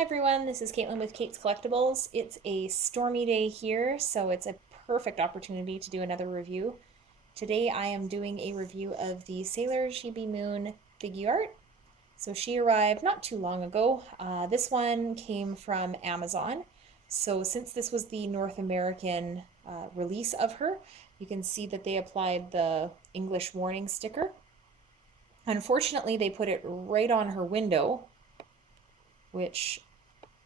Hi everyone, this is Caitlin with Kait's Collectibles. It's a stormy day here, so it's a perfect opportunity to do another review. Today I am doing a review of the Sailor Chibi Moon Figuart. So she arrived not too long ago. This one came from Amazon. So since this was the North American release of her, you can see that they applied the English warning sticker. Unfortunately, they put it right on her window, which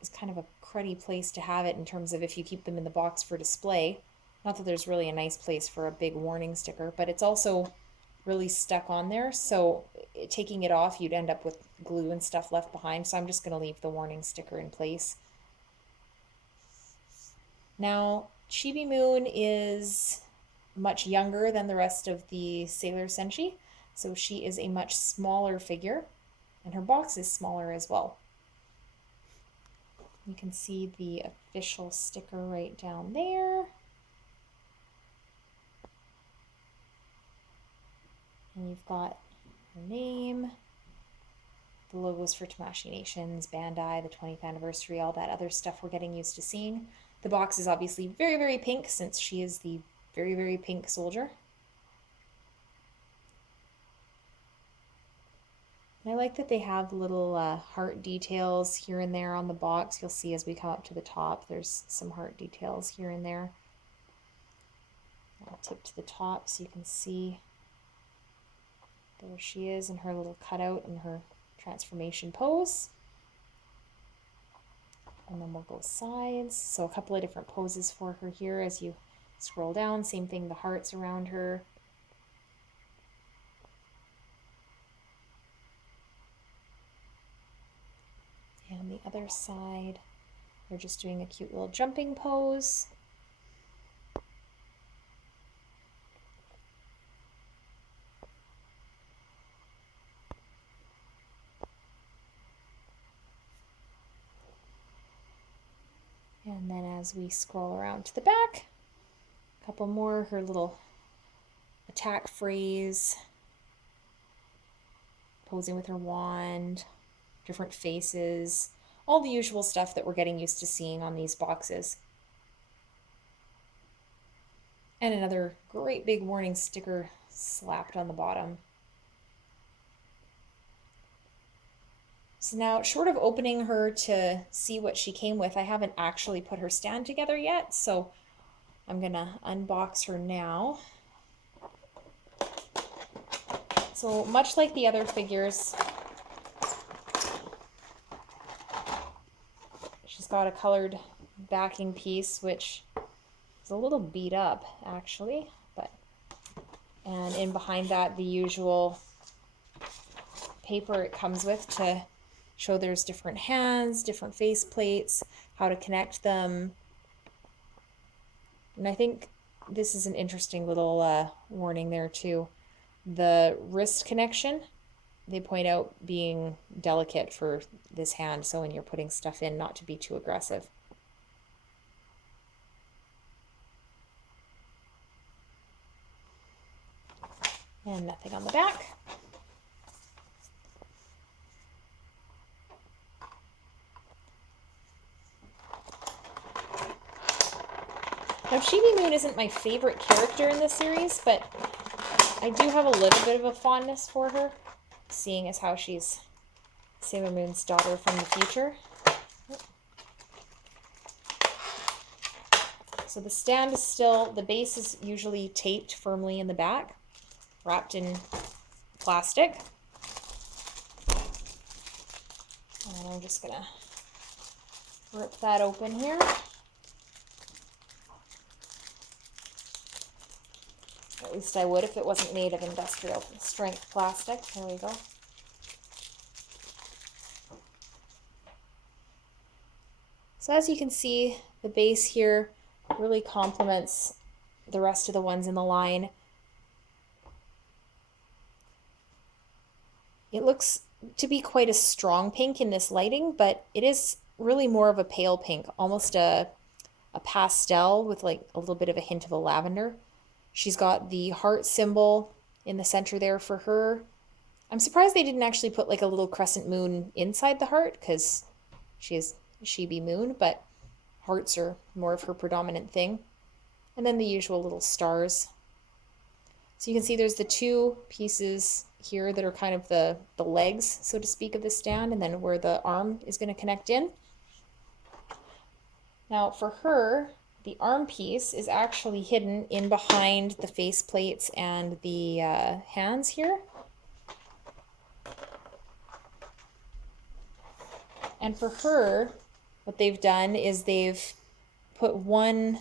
is kind of a cruddy place to have it in terms of if you keep them in the box for display. Not that there's really a nice place for a big warning sticker, but it's also really stuck on there, so taking it off you'd end up with glue and stuff left behind, so I'm just going to leave the warning sticker in place. Now, Chibi Moon is much younger than the rest of the Sailor Senshi, so she is a much smaller figure, and her box is smaller as well. You can see the official sticker right down there. And you've got her name, the logos for Tamashii Nations, Bandai, the 20th anniversary, all that other stuff we're getting used to seeing. The box is obviously very, very pink since she is the very, very pink soldier. And I like that they have little heart details here and there on the box. You'll see as we come up to the top, there's some heart details here and there. I'll tip to the top so you can see there she is in her little cutout and her transformation pose. And then we'll go sides. So a couple of different poses for her here as you scroll down. Same thing, the hearts around her. And the other side, we're just doing a cute little jumping pose. And then as we scroll around to the back, a couple more, her little attack phrase, posing with her wand, different faces, all the usual stuff that we're getting used to seeing on these boxes. And another great big warning sticker slapped on the bottom. So now, short of opening her to see what she came with, I haven't actually put her stand together yet, so I'm gonna unbox her now. So much like the other figures, she's got a colored backing piece, which is a little beat up actually, and in behind that the usual paper it comes with to show there's different hands, different face plates, how to connect them. And I think this is an interesting little warning there too. The wrist connection, they point out being delicate for this hand, so when you're putting stuff in, not to be too aggressive. And nothing on the back. Now, Chibi Moon isn't my favorite character in this series, but I do have a little bit of a fondness for her, seeing as how she's Sailor Moon's daughter from the future. So the stand is still, the base is usually taped firmly in the back, wrapped in plastic. And I'm just gonna rip that open here. At least I would if it wasn't made of industrial strength plastic. There we go. So as you can see, the base here really complements the rest of the ones in the line. It looks to be quite a strong pink in this lighting, but it is really more of a pale pink, almost a pastel with like a little bit of a hint of a lavender. She's got the heart symbol in the center there for her. I'm surprised they didn't actually put like a little crescent moon inside the heart, because she is Chibi Moon, but hearts are more of her predominant thing. And then the usual little stars. So you can see there's the two pieces here that are kind of the legs, so to speak, of the stand, and then where the arm is going to connect in. Now for her, the arm piece is actually hidden in behind the face plates and the hands here. And for her, what they've done is they've put one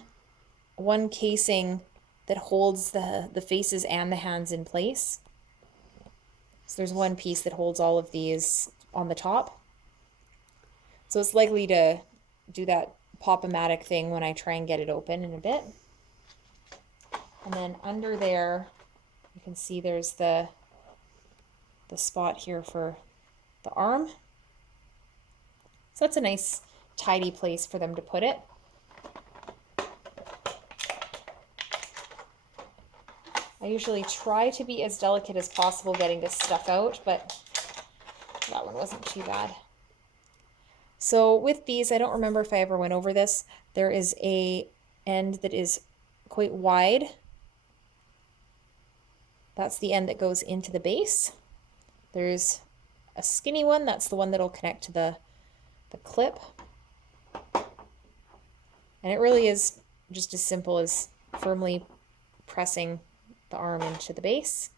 casing that holds the faces and the hands in place. So there's one piece that holds all of these on the top. So it's likely to do that pop-o-matic thing when I try and get it open in a bit. And then under there, you can see there's the spot here for the arm. So that's a nice tidy place for them to put it. I usually try to be as delicate as possible getting this stuff out, but that one wasn't too bad. So with these, I don't remember if I ever went over this, there is a end that is quite wide. That's the end that goes into the base. There's a skinny one, that's the one that'll connect to the clip. And it really is just as simple as firmly pressing the arm into the base.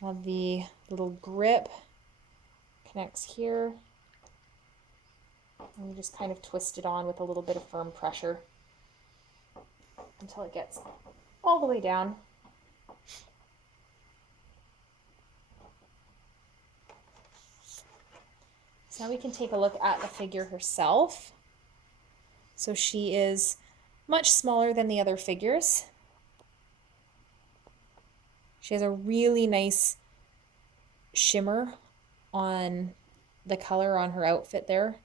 Now the little grip connects here. And you just kind of twist it on with a little bit of firm pressure until it gets all the way down. So now we can take a look at the figure herself. So she is much smaller than the other figures. She has a really nice shimmer on the color on her outfit there.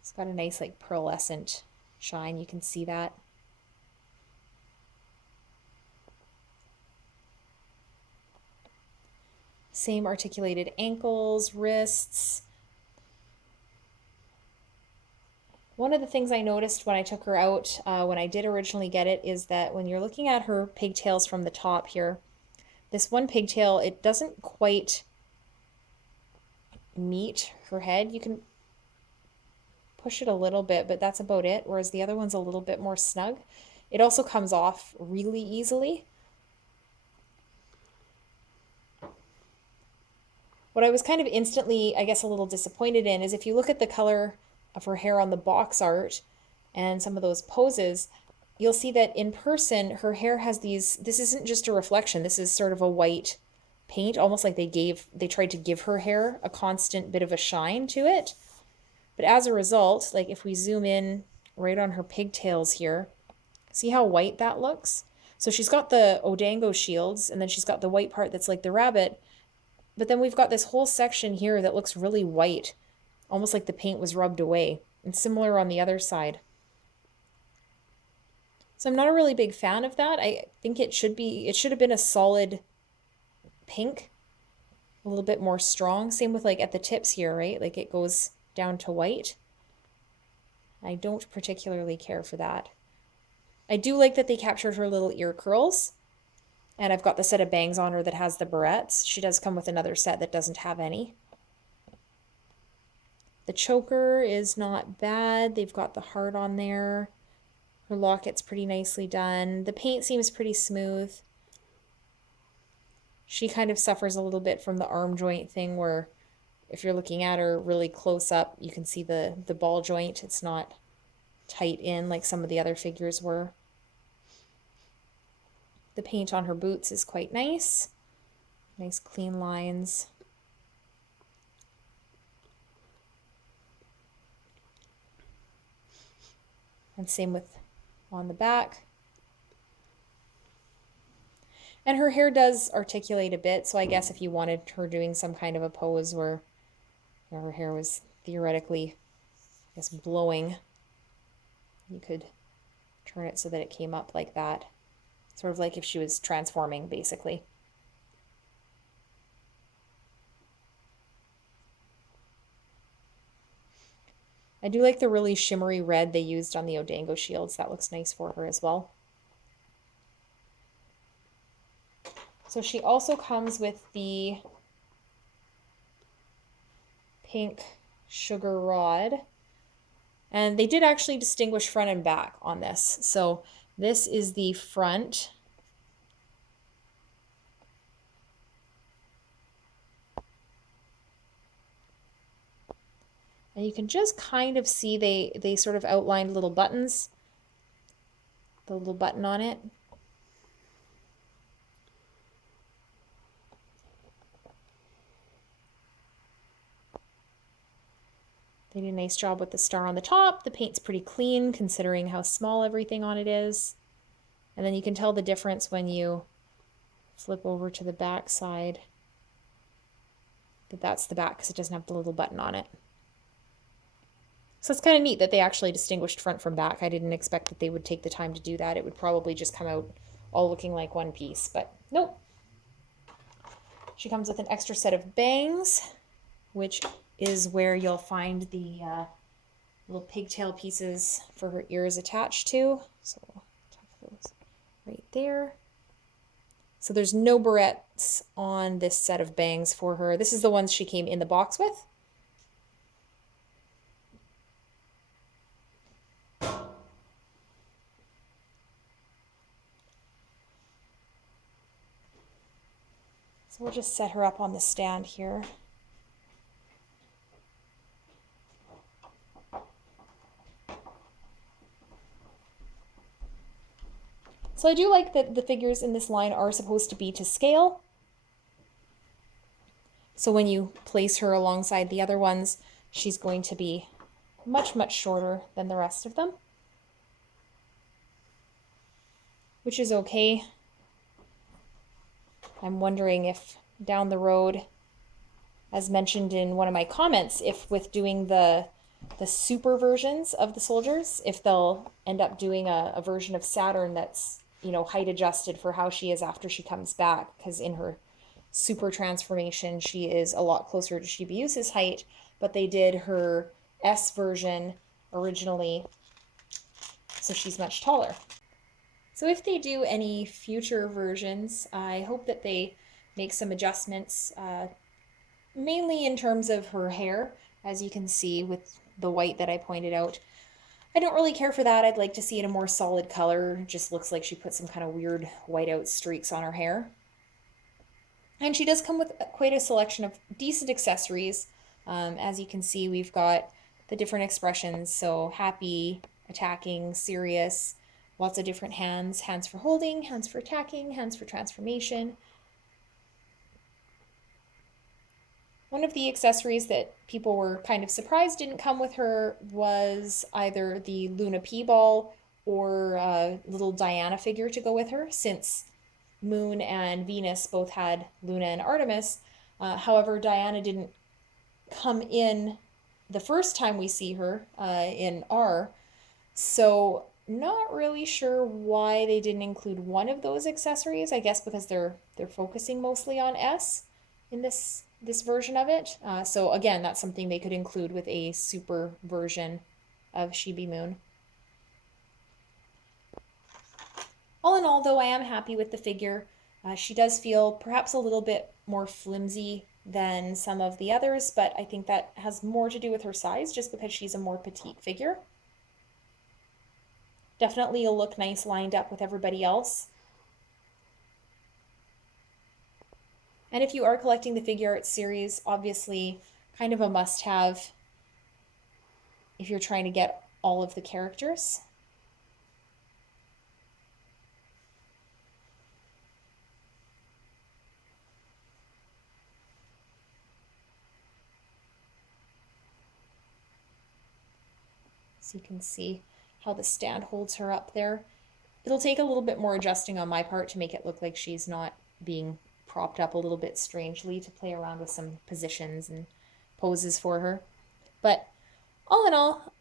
It's got a nice like pearlescent shine, you can see that. Same articulated ankles, wrists. One of the things I noticed when I took her out, when I did originally get it, is that when you're looking at her pigtails from the top here, this one pigtail, it doesn't quite meet her head. You can push it a little bit, but that's about it, whereas the other one's a little bit more snug. It also comes off really easily. What I was kind of instantly, I guess, a little disappointed in is if you look at the color of her hair on the box art and some of those poses, you'll see that in person her hair has these, this isn't just a reflection, this is sort of a white paint, almost like they tried to give her hair a constant bit of a shine to it. But as a result, like if we zoom in right on her pigtails here, see how white that looks? So she's got the Odango shields, and then she's got the white part that's like the rabbit, but then we've got this whole section here that looks really white, almost like the paint was rubbed away, and similar on the other side. So I'm not a really big fan of that. I think it should have been a solid pink, a little bit more strong. Same with like at the tips here, right? Like it goes down to white. I don't particularly care for that. I do like that they captured her little ear curls. And I've got the set of bangs on her that has the barrettes. She does come with another set that doesn't have any. The choker is not bad. They've got the heart on there. Her locket's pretty nicely done. The paint seems pretty smooth. She kind of suffers a little bit from the arm joint thing where if you're looking at her really close up, you can see the ball joint. It's not tight in like some of the other figures were. The paint on her boots is quite nice. Nice clean lines. And same with on the back. And her hair does articulate a bit, so I guess if you wanted her doing some kind of a pose where her hair was theoretically, I guess, blowing, you could turn it so that it came up like that. Sort of like if she was transforming, basically. I do like the really shimmery red they used on the Odango shields. That looks nice for her as well. So she also comes with the pink sugar rod. And they did actually distinguish front and back on this. So this is the front. And you can just kind of see they sort of outlined little buttons. The little button on it. They did a nice job with the star on the top. The paint's pretty clean considering how small everything on it is. And then you can tell the difference when you flip over to the back side. That's the back because it doesn't have the little button on it. So it's kind of neat that they actually distinguished front from back. I didn't expect that they would take the time to do that. It would probably just come out all looking like one piece, but nope. She comes with an extra set of bangs, which is where you'll find the little pigtail pieces for her ears attached to. So tuck those right there. So there's no barrettes on this set of bangs for her. This is the ones she came in the box with. So we'll just set her up on the stand here. So I do like that the figures in this line are supposed to be to scale. So when you place her alongside the other ones, she's going to be much, much shorter than the rest of them. Which is okay. I'm wondering if down the road, as mentioned in one of my comments, if with doing the super versions of the soldiers, if they'll end up doing a version of Saturn that's, you know, height adjusted for how she is after she comes back, because in her super transformation she is a lot closer to Chibi Moo's height, but they did her S version originally, so she's much taller. So if they do any future versions, I hope that they make some adjustments, mainly in terms of her hair, as you can see with the white that I pointed out. I don't really care for that. I'd like to see it a more solid color. It just looks like she put some kind of weird whiteout streaks on her hair. And she does come with quite a selection of decent accessories. As you can see, we've got the different expressions. So happy, attacking, serious, lots of different hands. Hands for holding, hands for attacking, hands for transformation. One of the accessories that people were kind of surprised didn't come with her was either the Luna P ball or a little Diana figure to go with her, since Moon and Venus both had Luna and Artemis. However, Diana didn't come in the first time we see her in R, so not really sure why they didn't include one of those accessories. I guess because they're focusing mostly on S in this version of it. So again, that's something they could include with a super version of Chibi Moon. All in all, though, I am happy with the figure. She does feel perhaps a little bit more flimsy than some of the others, but I think that has more to do with her size, just because she's a more petite figure. Definitely will look nice lined up with everybody else. And if you are collecting the Figuarts series, obviously kind of a must-have if you're trying to get all of the characters. So you can see how the stand holds her up there. It'll take a little bit more adjusting on my part to make it look like she's not being propped up a little bit strangely, to play around with some positions and poses for her. But all in all,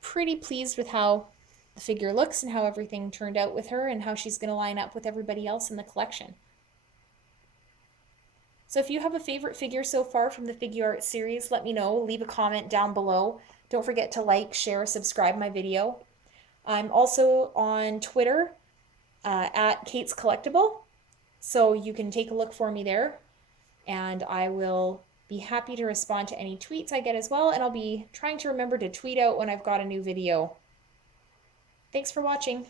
pretty pleased with how the figure looks and how everything turned out with her and how she's going to line up with everybody else in the collection. So if you have a favorite figure so far from the Figuarts series, let me know. Leave a comment down below. Don't forget to like, share, subscribe my video. I'm also on Twitter at Kate's Collectible, so you can take a look for me there, and I will be happy to respond to any tweets I get as well, and I'll be trying to remember to tweet out when I've got a new video. Thanks for watching.